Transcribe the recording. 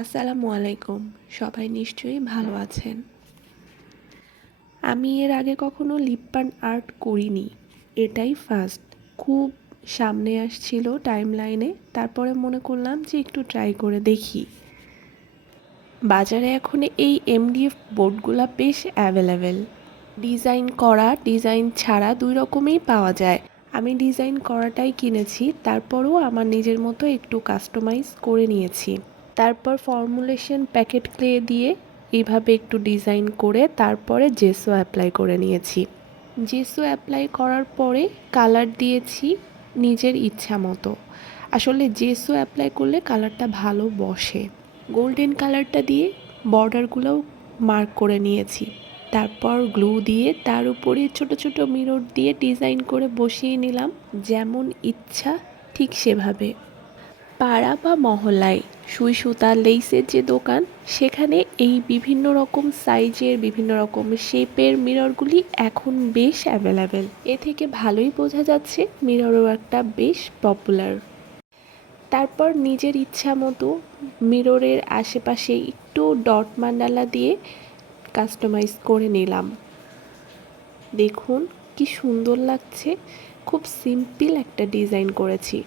আসসালামু আলাইকুম। সবাই নিশ্চয়ই ভালো আছেন। আমি এর আগে কখনো লিপ বাম আর্ট করিনি, এটাই ফার্স্ট। খুব সামনে আসছিল টাইমলাইনে, তারপরে মনে করলাম যে একটু ট্রাই করে দেখি। বাজারে এখন এই এমডিএফ বোর্ডগুলো বেশ অ্যাভেলেবেল। ডিজাইন করা, ডিজাইন ছাড়া দুই রকমেই পাওয়া যায়। আমি ডিজাইন করাটাই কিনেছি, তারপরও আমার নিজের মতো একটু কাস্টমাইজ করে নিয়েছি। তারপর ফর্মুলেশন প্যাকেট ক্লে দিয়ে এইভাবে একটু ডিজাইন করে তারপরে জেসো অ্যাপ্লাই করে নিয়েছি। জেসো অ্যাপ্লাই করার পরে কালার দিয়েছি নিজের ইচ্ছা মতো। আসলে জেসো অ্যাপ্লাই করলে কালারটা ভালো বসে। গোল্ডেন কালারটা দিয়ে বর্ডারগুলোও মার্ক করে নিয়েছি। তারপর গ্লু দিয়ে তার উপরে ছোট ছোট মিরর দিয়ে ডিজাইন করে বসিয়ে নিলাম যেমন ইচ্ছা ঠিক সেভাবে। পাড়া বা মহল্লায় সুই সুতা লেইসের যে দোকান, সেখানে এই বিভিন্ন রকম সাইজের বিভিন্ন রকম শেপের মিররগুলি এখন বেশ অ্যাভেলেবেল। এ থেকে ভালোই বোঝা যাচ্ছে মিররও একটা বেশ পপুলার। তারপর নিজের ইচ্ছা মতো মিররের আশেপাশে একটু ডট মান্ডালা দিয়ে কাস্টমাইজ করে নিলাম। দেখুন কি সুন্দর লাগছে, খুব সিম্পল একটা ডিজাইন করেছি।